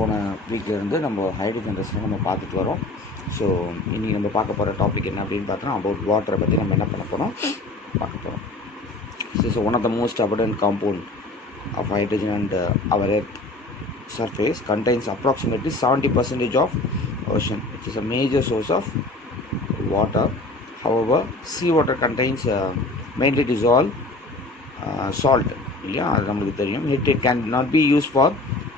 போன வீக்லேருந்து நம்ம hydrogen resistance நம்ம பார்த்துட்டு வரோம். ஸோ இன்றைக்கி நம்ம பார்க்க போகிற டாபிக் என்ன அப்படின்னு பார்த்தோன்னா அபவுட் வாட்டரை பற்றி நம்ம என்ன பண்ண போகிறோம் பார்க்க போகிறோம். So one of the most abundant compound of hydrogen and our earth surface contains approximately 70% of ocean, which is a major source of water. However, seawater contains mainly dissolved salt. Yeah, அது நம்மளுக்கு தெரியும். It cannot be used for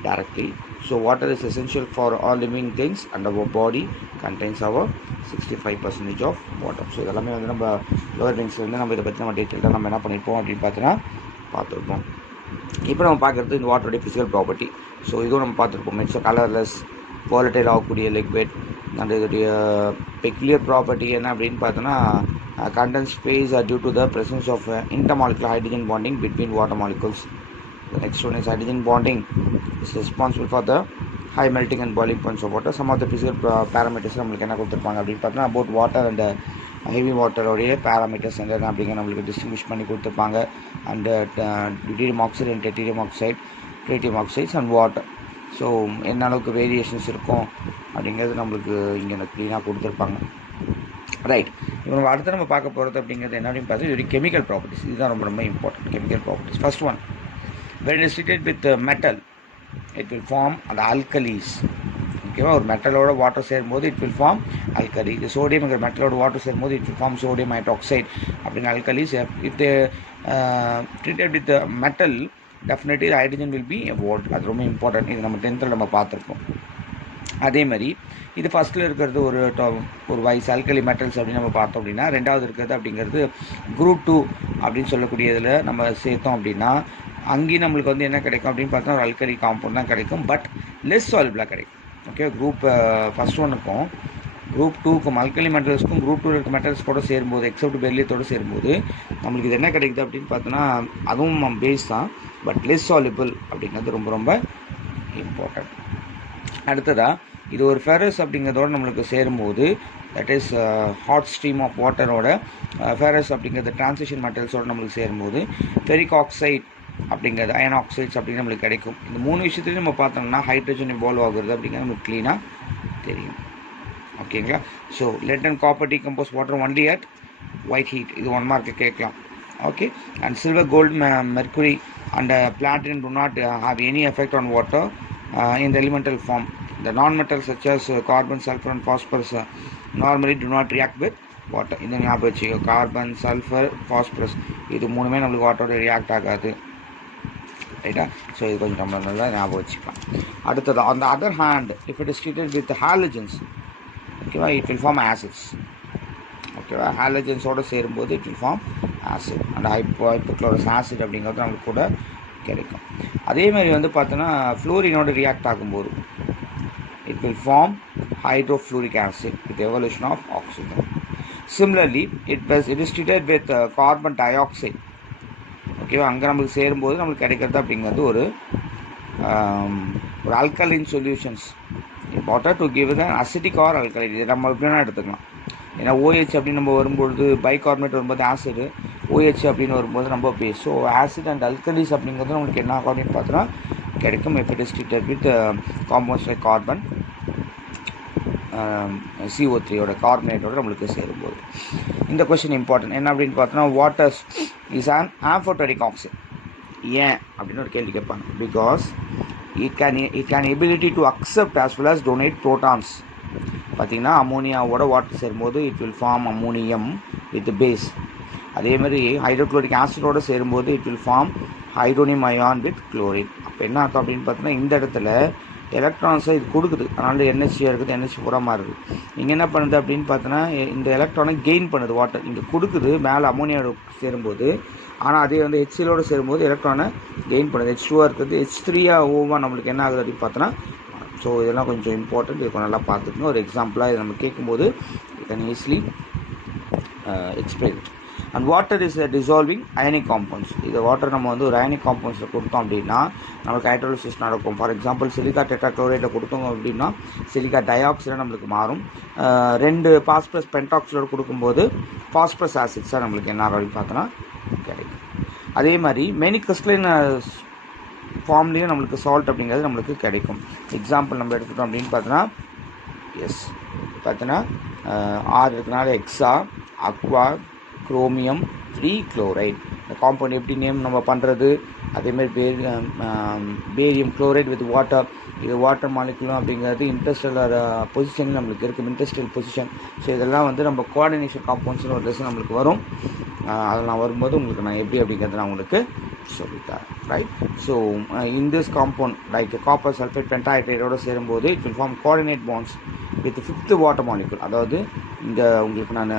directly. So water is essential for all living things and our body contains our 65% of water. So இதெல்லாமே வந்து நம்ம lower rings வந்து நம்ம இதை பற்றி நம்ம டீட்டெயிலாக நம்ம என்ன பண்ணியிருப்போம் அப்படின்னு பார்த்தோன்னா பார்த்துருப்போம். இப்போ நம்ம பார்க்குறது இந்த வாட்டருடைய ஃபிசிக்கல் ப்ராப்பர்ட்டி. ஸோ இதுவும் நம்ம பார்த்துருப்போம். இட்ஸ் கலர்லெஸ் வாலடைல் ஆகக்கூடிய லிக்விட். அந்த இதோடைய பெக்யூலியர் ப்ராப்பர்ட்டி என்ன அப்படின்னு பார்த்தோன்னா condensed phase are due to the presence of intermolecular hydrogen bonding between water molecules. The next one is hydrogen bonding is responsible for the high melting and boiling points of water. Some of the physical parameters நம்மளுக்கு என்ன கொடுத்துருப்பாங்க அப்படின்னு பார்த்தோன்னா about water and heavy வாட்டரோடைய parameters என்ன அப்படிங்கிற நம்மளுக்கு distinguish பண்ணி கொடுத்துருப்பாங்க. And deuterium oxide and tritium oxide, tritium oxides and water. So என்ன அளவுக்கு வேரியேஷன்ஸ் இருக்கும் அப்படிங்கிறது நம்மளுக்கு இங்கே க்ளீனாக கொடுத்துருப்பாங்க. ரைட். இப்போ நம்ம அடுத்து நம்ம பார்க்க போகிறது அப்படிங்கிறது என்ன அப்படின்னு பார்த்தா இதோடைய கெமிக்கல் ப்ராப்பர்ட்டிஸ். இதுதான் ரொம்ப ரொம்ப important chemical properties. First one, when it is treated with metal it will form the alkalis. ஓகேவா, ஒரு மெட்டலோட வாட்டர் சேரும்போது இட் வில் ஃபார்ம் அல்கலி. இது சோடியம்ங்கிற மெட்டலோட வாட்டர் சேரும்போது it will form sodium hydroxide அப்படின்னு alkalis. If they treated with metal definitely hydrogen will be evolved. அது ரொம்ப இம்பார்ட்டன்ட். இது நம்ம 10th நம்ம பார்த்துருக்கோம். அதே மாதிரி இது ஃபஸ்ட்டில் இருக்கிறது ஒரு வைஸ் அல்கலி மெட்டல்ஸ் அப்படின்னு நம்ம பார்த்தோம் அப்படின்னா, ரெண்டாவது இருக்கிறது அப்படிங்கிறது குரூப் 2 அப்படின்னு சொல்லக்கூடியதில் நம்ம சேர்த்தோம் அப்படின்னா அங்கேயும் நம்மளுக்கு வந்து என்ன கிடைக்கும் அப்படின்னு பார்த்தா ஒரு அல்கலி காம்பவுண்ட் தான் கிடைக்கும், பட் லெஸ் சால்பிளாக கிடைக்கும். ஓகே, குரூப் ஃபஸ்ட் ஒன்றுக்கும் குரூப் 2க்கும் அல்கலி மெட்டல்ஸ்க்கும் குரூப் 2 இருக்க மெட்டல்ஸ் கூட சேரும்போது எக்ஸப்ட் பெர்லியத்தோடு சேரும்போது நம்மளுக்கு இது என்ன கிடைக்குது அப்படின்னு பார்த்தோன்னா அதுவும் பேஸ் தான், பட் லெஸ் சால்பிள் அப்படிங்கிறது ரொம்ப ரொம்ப இம்பார்ட்டன்ட். அடுத்ததாக இது ஒரு ஃபெரஸ் அப்படிங்கிறதோட நம்மளுக்கு சேரும்போது that is hot stream of வாட்டரோட ஃபெரஸ் அப்படிங்கிறது டிரான்சிஷன் மெட்டல்ஸோடு நம்மளுக்கு சேரும்போது ஃபெரிக் ஆக்சைடு அப்படிங்கிறது அயன் ஆக்சைட்ஸ் அப்படின்னு நம்மளுக்கு கிடைக்கும். இந்த 3 விஷயத்துலையும் நம்ம பார்த்தோம்னா ஹைட்ரஜன் இவால்வ் ஆகுறது அப்படிங்கிறது நமக்கு க்ளீனாக தெரியும். ஓகேங்களா. So lead and copper decompose water only at white heat. இது 1 மார்க்கில் கேட்கலாம். Okay. And silver, gold, mercury and platinum do not have any effect on water in the elemental form. The non-metals such as carbon, sulfur and phosphorus normally do not react with water. இந்த ஞாபகம் வச்சுக்கோ, carbon, sulphur, phosphorus இது 3மே நம்மளுக்கு வாட்டரோட react ஆகாது. ரைட்டா. So இது கொஞ்சம் நம்ம நல்லா ஞாபகம் வச்சுக்கலாம். அடுத்தது, on the other hand, if it is treated with halogens, ஓகேவா, it will form acids. ஓகேவா, ஹாலஜன்ஸோடு சேரும்போது it will form acid and hypochlorous acid அப்படிங்கிறது நம்மளுக்கு கூட கிடைக்கும். அதே மாதிரி வந்து பார்த்தோன்னா ஃப்ளூரினோட ரியாக்ட் ஆகும்போது it will form hydrofluoric acid with evolution of oxygen. Similarly, it is treated with carbon dioxide. ஓகேவா, அங்கே நம்மளுக்கு சேரும்போது நம்மளுக்கு கிடைக்கிறது அப்படிங்கிறது ஒரு alkaline solutions water to give the acidic or alkaline. இது நம்ம எப்படின்னா எடுத்துக்கலாம். ஏன்னா OH அப்படின்னு நம்ம வரும்பொழுது பைகார்பனேட் வரும்போது ஆசிடு, OH அப்படின்னு வரும்போது நம்ம base. So acid and alkalis அப்படிங்கிறது நம்மளுக்கு என்ன ஆகும் அப்படின்னு பார்த்தோன்னா கிடைக்கும். if it is treated with compounds like carbon, CO3யோட கார்பனேட்டோட நம்மளுக்கு சேரும்போது. இந்த கொஸ்டின் இம்பார்ட்டன்ட். என்ன அப்படின்னு பார்த்தோன்னா water is an amphoteric oxide. ஏன் அப்படின்னு ஒரு கேள்வி கேட்பாங்க. Because it can ability to accept as well as donate protons. பார்த்திங்கன்னா அமோனியாவோட வாட்டர் சேரும்போது it will form ammonium with base. அதே மாதிரி ஹைட்ரோக்ளோரிக் ஆசிடோடு சேரும்போது it will form hydronium ion with chlorine. அப்போ என்ன ஆகும் அப்படின்னு பார்த்தீங்கன்னா இந்த இடத்துல எலக்ட்ரான்ஸை இது கொடுக்குது, அதனால NH3 இருக்குது, NH4 மாறுது. இங்கே என்ன பண்ணுது அப்படின்னு பார்த்தோன்னா இந்த எலக்ட்ரானை கெயின் பண்ணுது வாட்டர். இங்கே கொடுக்குது மேலே அமோனியாவோட சேரும்போது, ஆனால் அதே வந்து HClோடு சேரும்போது எலக்ட்ரானை கெயின் பண்ணுது. H2 இருக்குது, H3O நம்மளுக்கு என்ன ஆகுது அப்படின்னு பார்த்தோன்னா. ஸோ இதெல்லாம் கொஞ்சம் இம்பார்ட்டன்ட். இது கொஞ்சம் நல்லா பார்த்துக்கணும். ஒரு எக்ஸாம்பிளாக இதை நம்ம கேட்கும்போது you can easily explain it. And water is dissolving ionic compounds. இது வாட்டர் நம்ம வந்து ஒரு அயனிக் காம்பவுண்ட்ஸில் கொடுத்தோம் அப்படின்னா நம்மளுக்கு ஹைட்ரோலிசிஸ் நடக்கும். ஃபார் எக்ஸாம்பிள் சிலிக்கா டெட்ராக்ளோரைடில் கொடுத்தோம் அப்படின்னா சிலிக்கா டயாக்சைடாக நம்மளுக்கு மாறும். 2 பாஸ்பரஸ் பென்டாக்சைடு கொடுக்கும்போது பாஸ்பரஸ் ஆசிட்ஸாக நம்மளுக்கு என்ன ஆகும் அப்படின்னு பார்த்தோன்னா கிடைக்கும். அதே மாதிரி மெனி கிறிஸ்டலைன் ஃபார்ம்லேயும் நம்மளுக்கு சால்ட் அப்படிங்கிறது நம்மளுக்கு கிடைக்கும். எக்ஸாம்பிள் நம்ம எடுத்துட்டோம் அப்படின்னு பார்த்தோன்னா பார்த்தோன்னா ஆறு இருக்கனால எக்ஸா, அக்வா, குரோமியம், ஃப்ரீ குளோரைட். இந்த காம்பவுண்ட் எப்படி நேம் நம்ம பண்ணுறது, அதேமாதிரி பேரியம் குளோரைட் வித் வாட்டர். இது வாட்டர் மாலிகுலும் அப்படிங்கிறது இன்டர்ஸ்டெல்லர் பொசிஷன் நம்மளுக்கு இருக்குது, இன்டர்ஸ்டெல் பொசிஷன். ஸோ இதெல்லாம் வந்து நம்ம கோஆர்டினேஷன் காம்பவுண்ட்ஸ்னு ஒரு லெசன் நம்மளுக்கு வரும். அதெல்லாம் வரும்போது உங்களுக்கு நான் எப்படி அப்படிங்கிறது நான் உங்களுக்கு சொல்லித்தரேன், right? So in this compound like copper sulphate பென்டாஹைட்ரேட்டோடு சேரும்போது it will form coordinate bonds with 5th water molecule. அதாவது இந்த உங்களுக்கு நான்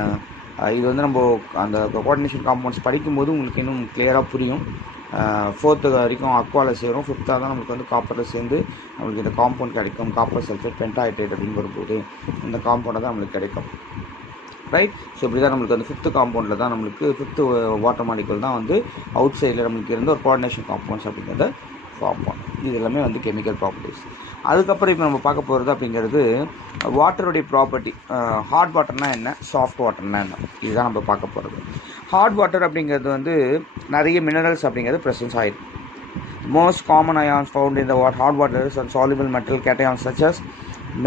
இது வந்து நம்ம அந்த கோஆர்டினேஷன் காம்பவுண்ட்ஸ் படிக்கும்போது உங்களுக்கு இன்னும் கிளியராக புரியும். 4th வரைக்கும் அக்வாவில் சேரும், 5th தான் நம்மளுக்கு வந்து காப்பரில் சேர்ந்து நம்மளுக்கு இந்த காம்பவுண்ட் கிடைக்கும். காப்பர் சல்ஃபேட் பென்டாஹைட்ரேட் அப்படின்னு வரும்போது இந்த காம்பவுண்டை தான் நம்மளுக்கு கிடைக்கும், ரைட்? ஸோ இப்படி தான் நம்மளுக்கு வந்து 5th காம்பவுண்டில் தான் நம்மளுக்கு 5th வாட்டர் மாலிகுல் தான் வந்து அவுட் சைடில் நம்மளுக்கு இருந்த ஒரு கோஆர்டினேஷன் காம்பவுண்ட்ஸ் அப்படிங்கிறத ஃபார்ம் பண்ணும். இது எல்லாமே வந்து கெமிக்கல் ப்ராப்பர்ட்டிஸ். அதுக்கப்புறம் இப்போ நம்ம பார்க்க போகிறது அப்படிங்கிறது வாட்டருடைய ப்ராப்பர்ட்டி. ஹாட் வாட்டர்னால் என்ன, சாஃப்ட் வாட்டர்னால் என்ன, இதுதான் நம்ம பார்க்க போகிறது. ஹாட் வாட்டர் அப்படிங்கிறது வந்து நிறைய மினரல்ஸ் அப்படிங்கிறது ப்ரெசன்ஸ் ஆகிருக்கு. Most common ions found in the hot water is soluble metal cations such as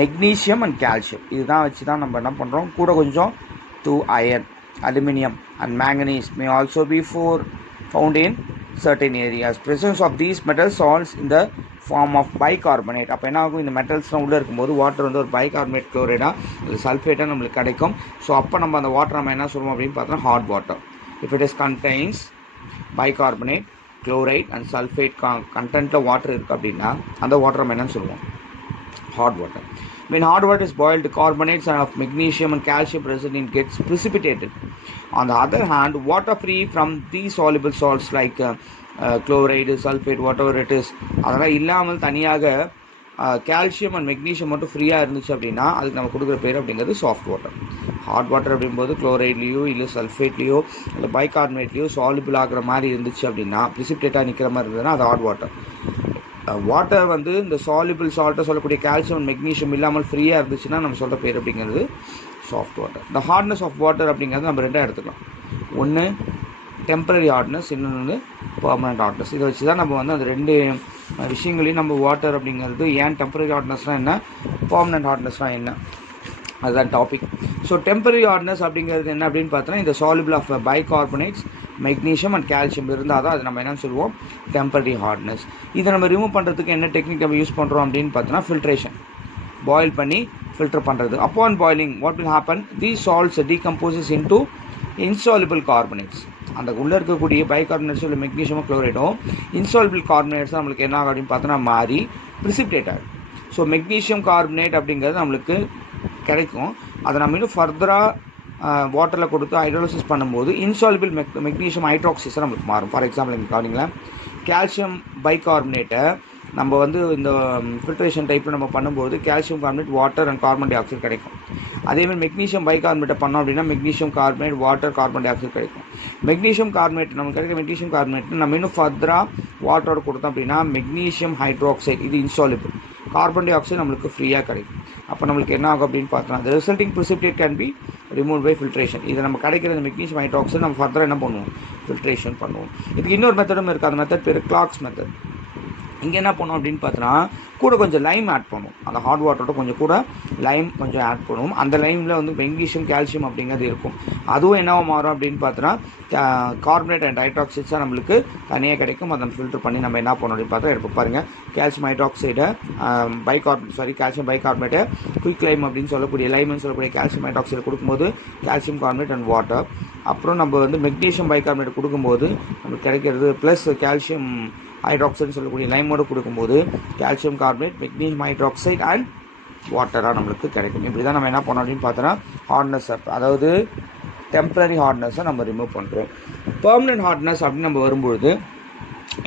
magnesium and calcium. இதுதான் வச்சு தான் நம்ம என்ன பண்ணுறோம், கூட கொஞ்சம் 2 iron, aluminum and manganese may also be found in certain areas. Presence of these metal salts in the form of bicarbonate. அப்போ என்ன ஆகும், இந்த மெட்டல்ஸ்லாம் உள்ளே இருக்கும்போது வாட்டர் வந்து ஒரு பைகார்பனேட் குளோரைடாக இல்லை கல்ஃபேட்டாக நம்மளுக்கு கிடைக்கும். ஸோ அப்போ நம்ம அந்த வாட்டர் நம்ம என்ன சொல்லுவோம் அப்படின்னு பார்த்தோன்னா hot water. If it is contains bicarbonate, chloride and sulphate கண்டென்ட்டில் வாட்டர் இருக்குது அப்படின்னா அந்த வாட்டர் நம்ம என்னன்னு சொல்லுவோம், hot water. When hot water is boiled, carbonates of magnesium and calcium present in gets precipitated. On the other hand, water free from these soluble salts like chloride, sulfate, whatever it is, அதெல்லாம் இல்லாமல் தனியாக calcium and magnesium மட்டும் ஃப்ரீயாக இருந்துச்சு அப்படின்னா அதுக்கு நம்ம கொடுக்குற பேர் அப்படிங்கிறது சாஃப்ட் வாட்டர். ஹாட் வாட்டர் அப்படிங்கும்போது குளோரைட்லேயோ இல்லை சல்ஃபேட்லேயோ இல்லை பைகார்பனேட்லேயோ சால்யூபிள் ஆகிற மாதிரி இருந்துச்சு அப்படின்னா, ப்ரிசிபிடேட்டாக நிற்கிற மாதிரி இருந்ததுன்னா அது ஹாட் வாட்டர். வாட்டர் வந்து இந்த சால்யூபிள் சால்ட்டை சொல்லக்கூடிய கால்சியம் அண்ட் மெக்னீஷியம் இல்லாமல் ஃப்ரீயாக இருந்துச்சுன்னா நம்ம சொல்கிற பேர் அப்படிங்கிறது சாஃப்ட் வாட்டர். இந்த ஹார்ட்னஸ் ஆஃப் வாட்டர் அப்படிங்கிறது நம்ம ரெண்டாக எடுத்துக்கலாம். ஒன்று டெம்பரரி ஹார்ட்னஸ், இன்னொன்று பெர்மனன்ட் ஹார்ட்னஸ். இதை வச்சு தான் நம்ம வந்து அந்த ரெண்டு விஷயங்களையும் நம்ம வாட்டர் அப்படிங்கிறது ஏன் டெம்பரரி ஹார்ட்னஸ்னால் என்ன, பெர்மனன்ட் ஹார்ட்னஸ்னால் என்ன, அதுதான் டாபிக். ஸோ டெம்பரரி ஹார்ட்னஸ் அப்படிங்கிறது என்ன அப்படின்னு பார்த்தோன்னா இந்த soluble of bicarbonates, magnesium and calcium இருந்தால் தான் அது நம்ம என்னன்னு சொல்லுவோம் டெம்பரரி ஹார்ட்னஸ். இதை நம்ம ரிமூவ் பண்ணுறதுக்கு என்ன டெக்னிக் நம்ம யூஸ் பண்ணுறோம் அப்படின்னு பார்த்தோன்னா ஃபில்ட்ரேஷன், பாயில் பண்ணி ஃபில்டர் பண்ணுறது. Upon boiling what will happen, these salts decomposes into insoluble carbonates. அந்த உள்ளே இருக்கக்கூடிய பைகார்பனேட்ஸோ இல்லை மெக்னீஷியமோ குளோரைடோ இன்சால்யூபிள் கார்பனேட்ஸ் நம்மளுக்கு என்ன ஆகும் அப்படின்னு பார்த்தோன்னா மாறி ப்ரிசிபிடேட் ஆகும். ஸோ மெக்னீஷியம் கார்பனேட் அப்படிங்கிறது நம்மளுக்கு கிடைக்கும். அதை நம்ம இன்னும் ஃபர்தராக வாட்டரில் கொடுத்து ஹைட்ரோலிசிஸ் பண்ணும்போது இன்சால்யூபிள் மெக்னீஷியம் ஹைட்ராக்சைஸாக நம்மளுக்கு மாறும். ஃபார் எக்ஸாம்பிள் இங்கே காணிங்களேன், கால்சியம் பைகார்பனேட்டை நம்ம வந்து இந்த ஃபில்ட்ரேஷன் டைப்பில் நம்ம பண்ணும்போது calcium carbonate, water and carbon di oxide கிடைக்கும். அதேமாதிரி மெக்னீஷியம் பைகார்பனேட்டை பண்ணோம் அப்படின்னா magnesium carbonate, water, carbon di oxide கிடைக்கும். மெக்னீஷியம் கார்பனேட் நமக்கு கிடைக்கிற மெக்னீஷியம் கார்பனேட் நம்ம இன்னும் ஃபர்தராக வாட்டரோட கொடுத்தோம் அப்படின்னா மெக்னீஷியம் ஹைட்ராக்சைடு, இது இன்சால்யூபிள், கார்பன் டை ஆக்சைடு நம்மளுக்கு ஃப்ரீயாக கிடைக்கும். அப்போ நம்மளுக்கு என்ன ஆகும் அப்படின்னு பார்த்தோம்னா the resulting precipitate can be removed by filtration. இதை நம்ம கிடைக்கிற இந்த மெக்னீஷியம் ஹைட்ராக்சைடு நம்ம ஃபர்தராக என்ன பண்ணுவோம், ஃபில்ட்ரேஷன் பண்ணுவோம். இதுக்கு இன்னொரு மெத்தடும் இருக்குது. அந்த மெத்தட் பேர் கிளார்க்ஸ் மெத்தட். இங்கே என்ன பண்ணோம் அப்படின்னு பார்த்தோன்னா கூட கொஞ்சம் லைம் ஆட் பண்ணுவோம். அந்த ஹாட் வாட்டரோட கொஞ்சம் கூட லைம் கொஞ்சம் ஆட் பண்ணுவோம். அந்த லைமில் வந்து மெக்னீஷியம், கால்சியம் அப்படிங்கிறது இருக்கும். அதுவும் என்னவோ மாறும் அப்படின்னு பார்த்தோன்னா கார்பனேட் அண்ட் ஹைட்ராக்சைட்ஸாக நம்மளுக்கு தனியாக கிடைக்கும். அதை ஃபில்டர் பண்ணி நம்ம என்ன பண்ணோம் அப்படின்னு பார்த்தா எடுப்போம். பாருங்கள், கால்சியம் ஹைட்ராக்சைடை கால்சியம் பைகார்பனேட்டை குயிக் லைம் அப்படின்னு சொல்லக்கூடிய லைம்னு சொல்லக்கூடிய கால்சியம் ஹைட்ராக்சைடு கொடுக்கும்போது கால்சியம் கார்பனேட் அண்ட் வாட்டர். அப்புறம் நம்ம வந்து மெக்னீஷியம் பைகார்பனேட் கொடுக்கும்போது நமக்கு கிடைக்கிறது ப்ளஸ் கால்சியம் ஹைட்ராக்சைடு சொல்லக்கூடிய லைமோடு கொடுக்கும்போது calcium carbonate, magnesium hydroxide and வாட்டராக நம்மளுக்கு கிடைக்கும். இப்படி தான் நம்ம என்ன பண்ணோம் அப்படின்னு பார்த்தோன்னா ஹார்ட்னஸ், அதாவது டெம்பரரி ஹார்ட்னஸை நம்ம ரிமூவ் பண்ணுறோம். பெர்மனன்ட் ஹார்ட்னஸ் அப்படின்னு நம்ம வரும்பொழுது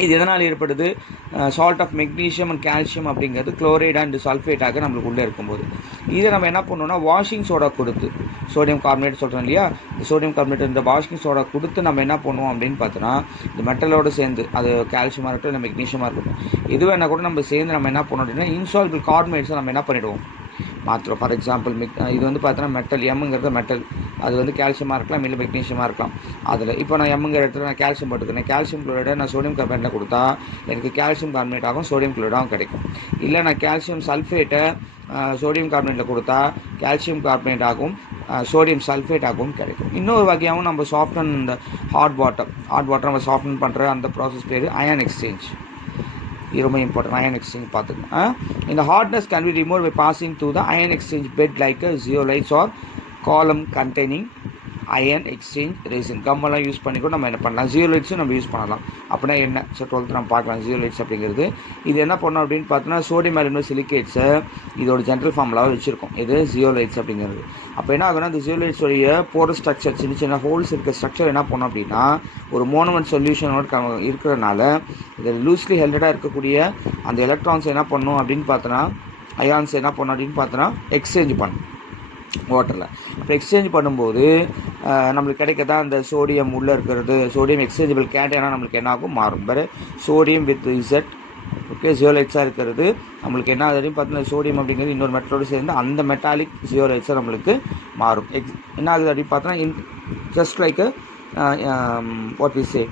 இது எதனால் ஏற்படுது, salt of magnesium and calcium அப்படிங்கிறது குளோரைட் அண்ட் சல்ஃபேட்டாக நம்மளுக்கு உள்ளே இருக்கும்போது இதை நம்ம என்ன பண்ணோம்னா வாஷிங் சோடா கொடுத்து, சோடியம் கார்பனேட் சொல்கிறோம் இல்லையா, இந்த சோடியம் கார்பனேட் இந்த வாஷிங் சோடா கொடுத்து நம்ம என்ன பண்ணுவோம் அப்படின்னு பார்த்தோன்னா இந்த மெட்டலோடு சேர்ந்து, அது கால்சியமாக இருக்கட்டும் இல்லை மெக்னீஷியமாக இருக்கட்டும், இது வேணால் கூட நம்ம சேர்ந்து நம்ம என்ன பண்ணோம் அப்படின்னா இன்சால்யூபிள் கார்பனேட்ஸை நம்ம என்ன பண்ணிவிடுவோம் மாற்றுறோம். ஃபார் எக்ஸாம்பிள் இது வந்து பார்த்தீங்கன்னா மெட்டல், எம்ங்கிறது மெட்டல், அது வந்து கால்சியமாக இருக்கலாம், இல்லை மெக்னீஷியமாக இருக்கலாம். அதில் இப்போ நான் எம்ங்கிற இடத்துல நான் கால்சியம் போட்டுக்கிறேன், கால்சியம் குளோரைடை நான் சோடியம் கார்பனேட்டில் கொடுத்தா எனக்கு கால்சியம் கார்பனேட் ஆகும், சோடியம் குளோரைடாகவும் கிடைக்கும். இல்லை நான் கால்சியம் சல்ஃபேட்டை சோடியம் கார்பனேட்டில் கொடுத்தா கால்சியம் கார்பனேட் ஆகும், சோடியம் சல்ஃபேட் ஆகவும் கிடைக்கும். இன்னொரு வகையாகவும் நம்ம சாஃப்டன், இந்த ஹாட் வாட்டர் நம்ம சாஃப்டன் பண்ணுற அந்த ப்ராசஸ் பேர் அயன் எக்ஸ்சேஞ்ச். இது ரொம்ப இம்பார்ட்டன்ட். அயன் எக்ஸ்சேஞ்ச் பார்த்துக்கோங்க. இந்த hardness can be remove by passing through the ion exchange bed like zeolites or column containing ion exchange resin. கம்மெல்லாம் யூஸ் பண்ணி கூட நம்ம என்ன பண்ணலாம், ஜியோலைட்ஸும் நம்ம யூஸ் பண்ணலாம். அப்படின்னா என்ன, ஸோ 12th நம்ம பார்க்கலாம். ஜியோலைட்ஸ் அப்படிங்கிறது இது என்ன பண்ணோம் அப்படின்னு பார்த்தோன்னா சோடியம் அலுமினியம் சிலிகேட்ஸை இதோட ஜென்ரல் ஃபார்முலாவை வச்சுருக்கோம். இது ஜியோலைட்ஸ் அப்படிங்கிறது. அப்போ என்ன ஆகுனா அந்த ஜியோலைட்ஸோடைய போர ஸ்ட்ரக்சர், சின்ன சின்ன ஹோல்ஸ் இருக்க ஸ்ட்ரக்சர் என்ன பண்ணோம் அப்படின்னா ஒரு மோனோமெண்ட் சொல்யூஷனோட இருக்கிறதுனால இது லூஸ்லி ஹெல்டடாக இருக்கக்கூடிய அந்த எலக்ட்ரான்ஸ் என்ன பண்ணும் அப்படின்னு பார்த்தோன்னா, அயான்ஸ் என்ன பண்ணோம் அப்படின்னு பார்த்தோன்னா எக்ஸ்சேஞ்ச் பண்ணும் வாட்டரில். அப்போ எக்ஸ்சேஞ்ச் பண்ணும்போது நம்மளுக்கு கிடைக்கதான் அந்த சோடியம் உள்ளே இருக்கிறது, சோடியம் எக்ஸ்சேஞ்சபிள் கேட்டைனா நம்மளுக்கு என்ன ஆகும், மாறும். வேறு சோடியம் வித் இசட், ஓகே, ஜியோலைட்ஸாக இருக்கிறது நம்மளுக்கு என்ன ஆகுதுன்னு பார்த்தீங்கன்னா சோடியம் அப்படிங்கிறது இன்னொரு மெட்டலோடு சேர்ந்து அந்த மெட்டாலிக் ஜியோலைட்ஸாக நம்மளுக்கு மாறும். என்ன ஆகுது அப்படின்னு பார்த்தோன்னா just like what we say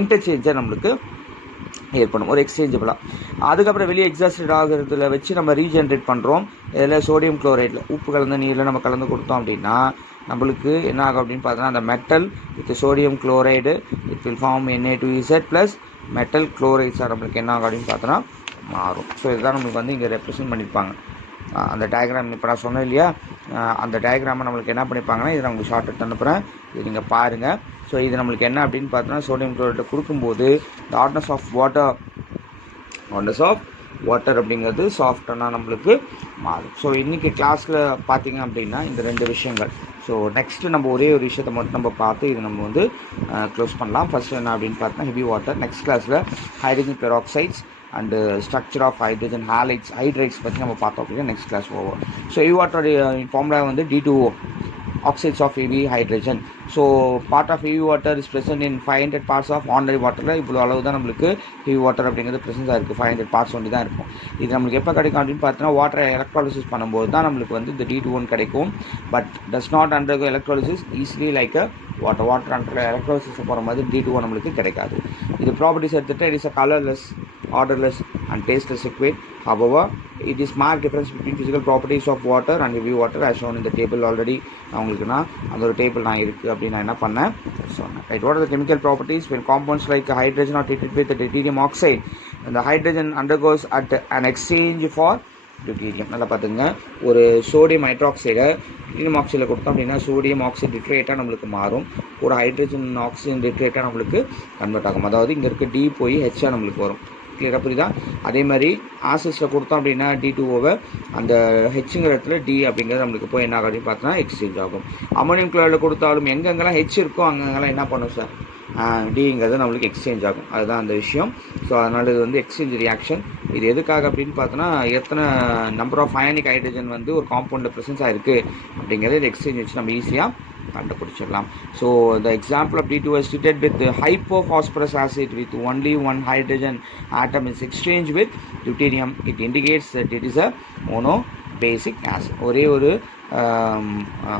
இன்டர்சேஞ்சாக நம்மளுக்கு ஏற்படும் ஒரு எக்ஸ்சேஞ்சபிளாக. அதுக்கப்புறம் வெளியே எக்ஸாஸ்டட் ஆகிறதுல வச்சு நம்ம ரீஜென்ரேட் பண்ணுறோம். இதில் சோடியம் குளோரைடில் உப்பு கலந்த நீரில் நம்ம கலந்து கொடுத்தோம் அப்படின்னா நம்மளுக்கு என்ன ஆகும் அப்படின்னு பார்த்தோன்னா அந்த metal with sodium chloride it will form Na2Z plus metal குளோரைட்ஸாக நம்மளுக்கு என்ன ஆகும் அப்படின்னு பார்த்தோன்னா மாறும். ஸோ இதுதான் நம்மளுக்கு வந்து இங்கே ரெப்ரசன்ட் பண்ணியிருப்பாங்க. அந்த டயக்ராம் இப்போ நான் சொன்னேன் இல்லையா, அந்த டயக்ராமை நம்மளுக்கு என்ன பண்ணியிருப்பாங்கன்னா இது நான் உங்களுக்கு ஷார்ட் எடுத்து அனுப்புகிறேன், இது நீங்கள் பாருங்கள். ஸோ இது நம்மளுக்கு என்ன அப்படின்னு பார்த்தோன்னா சோடியம் குளோரைட்டை கொடுக்கும்போது த ஹார்ட்னஸ் ஆஃப் வாட்டர் அப்படிங்கிறது சாஃப்டனாக நம்மளுக்கு மாறும். ஸோ இன்றைக்கி கிளாஸில் பார்த்தீங்க அப்படின்னா இந்த 2 விஷயங்கள். ஸோ நெக்ஸ்ட்டு நம்ம ஒரே ஒரு விஷயத்தை மட்டும் நம்ம பார்த்து இது நம்ம வந்து க்ளோஸ் பண்ணலாம். ஃபஸ்ட்டு என்ன அப்படின்னு பார்த்தோன்னா ஹெவி வாட்டர். நெக்ஸ்ட் கிளாஸில் hydrogen peroxides and structure of hydrogen hydrides பற்றி நம்ம பார்த்தோம் அப்படின்னா நெக்ஸ்ட் கிளாஸ் போவோம். ஸோ ஹெவி வாட்டருடைய ஃபார்முலா வந்து D2O, oxides of heavy hydrogen. So part of heavy water is present in 500 parts of ordinary water. இவ்வளோ அளவு தான் நம்மளுக்கு heavy water அப்படிங்கிறது ப்ரெசன்ஸாக இருக்குது. 500 parts ஒன்று தான் இருக்கும். இது நம்மளுக்கு எப்போ கிடைக்கும் அப்படின்னு பார்த்தோன்னா வாட்டரை எலக்ட்ராலிசிஸ் பண்ணும்போது தான் நம்மளுக்கு வந்து இந்த D2O கிடைக்கும். But does not undergo electrolysis easily like water under electrolysis போகிற மாதிரி D2O நம்மளுக்கு கிடைக்காது. இது ப்ராப்பர்ட்டிஸ் எடுத்துகிட்டு it is a colourless, orderless and tasteless liquid. However, it is marked difference between physical properties of water and heavy water as shown in the table already. உங்களுக்கு நான் அந்த ஒரு டேபிள் நான் இருக்குது அப்படின்னு நான் என்ன பண்ணேன் சொன்னேன். Right, what are the chemical properties when compounds like hydrogen are treated with deuterium oxide and the hydrogen undergoes at an exchange for deuterium. நல்லா பார்த்துங்க, ஒரு சோடியம் ஹைட்ராக்சைடை deuterium ஆக்சைடில் கொடுத்தோம் அப்படின்னா சோடியம் ஆக்சைடு டிட்ரேட்டாக நம்மளுக்கு மாறும், ஒரு ஹைட்ரஜன் ஆக்சிஜன் டிட்ரேட்டாக நம்மளுக்கு கன்வெர்ட் ஆகும். அதாவது இங்கே இருக்க D போய் Hஆ நம்மளுக்கு வரும். கிளியராக புரியுதா? அதே மாதிரி ஆசிஸில் கொடுத்தோம் அப்படின்னா D2Oவை அந்த ஹெச்சுங்கிற இடத்துல D அப்படிங்கிறது நம்மளுக்கு போய் என்ன ஆகும் அப்படின்னு பார்த்தோன்னா எக்ஸ்சேஞ்ச் ஆகும். அமோனியம் குளோரைடில் கொடுத்தாலும் எங்கெங்கெல்லாம் H இருக்கோ அங்கெங்கெல்லாம் என்ன பண்ணும் சார், Dங்கிறது நம்மளுக்கு எக்ஸ்சேஞ்ச் ஆகும். அதுதான் அந்த விஷயம். ஸோ அதனால் இது வந்து எக்ஸ்சேஞ்ச் ரியாக்ஷன். இது எதுக்காக அப்படின்னு பார்த்தோன்னா எத்தனை நம்பர் ஆஃப் அயானிக் ஹைட்ரஜன் வந்து ஒரு காம்பவுண்டில் ப்ரெசன்ஸாக இருக்குது அப்படிங்கிறது இது எக்ஸ்சேஞ்ச் வச்சு நம்ம ஈஸியாக கண்டுபிடிச்சிடலாம். So the example of D2O is treated with hypophosphorus acid with only one hydrogen atom is exchanged with deuterium. It indicates that it is a monobasic acid. ஒரே ஒரு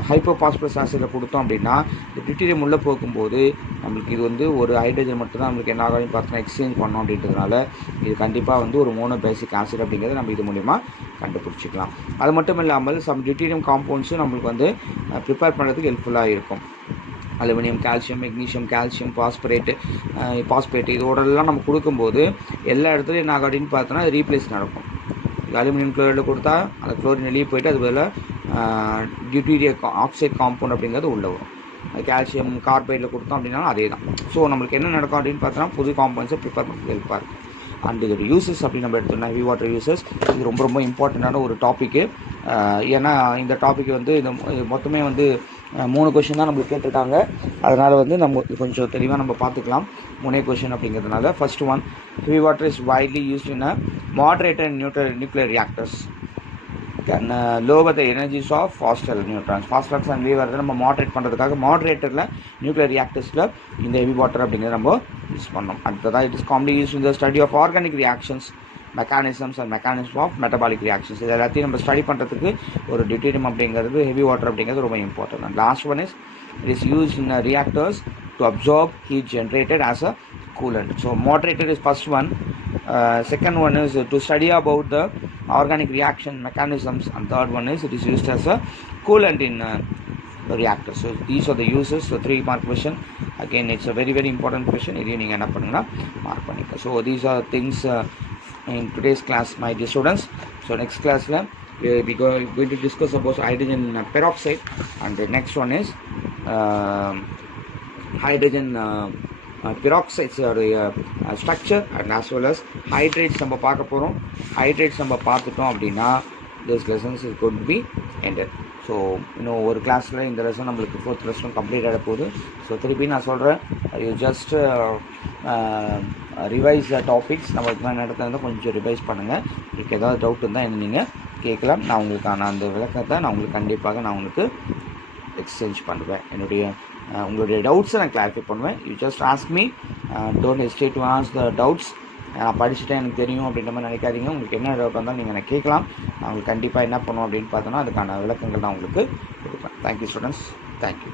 ஹைப்போபாஸ்பரஸ் ஆசிடில் கொடுத்தோம் அப்படின்னா இந்த டியூட்டீரியம் உள்ளே போகும்போது நம்மளுக்கு இது வந்து ஒரு ஹைட்ரஜன் மட்டும்தான் நம்மளுக்கு என்ன ஆகும் பார்த்தோன்னா எக்ஸ்சேஞ்ச் பண்ணோம் அப்படின்றதுனால இது கண்டிப்பாக வந்து ஒரு மோனோபேசிக் ஆசிட் அப்படிங்கிறத நம்ம இது மூலிமா கண்டுபிடிச்சிக்கலாம். அது மட்டும் இல்லாமல் சம் டியூட்டீரியம் காம்பவுண்ட்ஸும் நம்மளுக்கு வந்து ப்ரிப்பேர் பண்ணுறதுக்கு ஹெல்ப்ஃபுல்லாக இருக்கும். Aluminium, calcium, magnesium, calcium phosphate இதோடெல்லாம் நம்ம கொடுக்கும்போது எல்லா இடத்துலையும் என்ன ஆகும் அப்படின்னு பார்த்தோன்னா ரீப்ளேஸ் நடக்கும். அலுமினியம் குளோரைடில் கொடுத்தா அந்த குளோரின் வெளியே போயிட்டு அது பதில் டியூட்டீரியம் ஆக்சைடு காம்பவுண்ட் அப்படிங்கிறது உள்ளே வரும். கால்சியம் கார்பைடில் கொடுத்தோம் அப்படின்னாலும் அதே தான். ஸோ நம்மளுக்கு என்ன நடக்கும் அப்படின்னு பார்த்தோன்னா புது காம்பவுண்ட்ஸை ப்ரிப்பேர் பண்ணுறது ஹெல்ப்பாக இருக்கும். அண்ட் இதோட யூசஸ் அப்படின்னு நம்ம எடுத்தோம்னா ஹெவி வாட்டர் யூசஸ் இது ரொம்ப ரொம்ப இம்பார்ட்டண்ட்டான ஒரு டாப்பிக்கு. ஏன்னா இந்த டாபிக் வந்து இந்த மொத்தமே வந்து 3 கொஷின் தான் நம்மளுக்கு கேட்டுருக்காங்க. அதனால் வந்து நம்ம கொஞ்சம் தெளிவாக நம்ம பார்த்துக்கலாம் 3 கொஷின் அப்படிங்கிறதுனால. First one, heavy water is widely used in a moderator and nuclear reactors can lower the energies of hostile neutrons. Phosphorus and wave நம்ம மாடரேட் பண்ணுறதுக்காக மாடரேட்டரில் நியூக்ளியர் ரியாக்டர்ஸில் இந்த ஹெவி வாட்டர் அப்படிங்கிறத நம்ம யூஸ் பண்ணோம். அடுத்ததாக it is commonly use in the study of organic reactions mechanisms and mechanism of metabolic reactions. இது எல்லாத்தையும் நம்ம ஸ்டடி பண்ணுறதுக்கு ஒரு டியூட்டீரியம் அப்படிங்கிறது, ஹெவி வாட்டர் அப்படிங்கிறது ரொம்ப important. And last one is it is use in reactors to absorb heat generated as a coolant. So moderator is first one. Second one is to study about the organic reaction mechanisms, and third one is it is used as a coolant in the reactor. So these are the uses. So 3 mark question. Again, it's a very very important question. Idu neenga enna pannunga mark panikka. So these are things in today's class, my dear students. So next class la we going to discuss about hydrogen peroxide, and the next one is hydrogen peroxides structure and as well as hydrates நம்ம பார்க்க போகிறோம். Hydrates நம்ம பார்த்துட்டோம் அப்படின்னா this lessons is going to be ended. So இன்னும் ஒரு கிளாஸில் இந்த லெசன் நம்மளுக்கு 4th லெசன் கம்ப்ளீட் ஆகிட போகுது. ஸோ திருப்பி நான் சொல்கிறேன், you just revise the topics. நம்ம இதுமாதிரி நடத்துறதை கொஞ்சம் ரிவைஸ் பண்ணுங்கள். உங்களுக்கு ஏதாவது டவுட் இருந்தால் என்ன நீங்கள் கேட்கலாம். நான் உங்களுக்கான அந்த விளக்கத்தை நான் உங்களுக்கு கண்டிப்பாக நான் உங்களுக்கு எக்ஸ்சேஞ்ச் பண்ணுவேன். உங்களுடைய டவுட்ஸை நான் கிளாரிஃபை பண்ணுவேன். You just ask me, don't hesitate to ask the doubts. நான் படிச்சுட்டேன் எனக்கு தெரியும் அப்படின்ற மாதிரி நினைக்காதீங்க. உங்களுக்கு என்ன டவுட் வந்தாலும் நீங்கள் எனக்கு கேட்கலாம். நான் உங்களுக்கு கண்டிப்பாக என்ன பண்ணுவோம் அப்படின்னு பார்த்தோன்னா அதுக்கான விளக்கங்கள் நான் உங்களுக்கு கொடுப்பேன். Thank you students, thank you.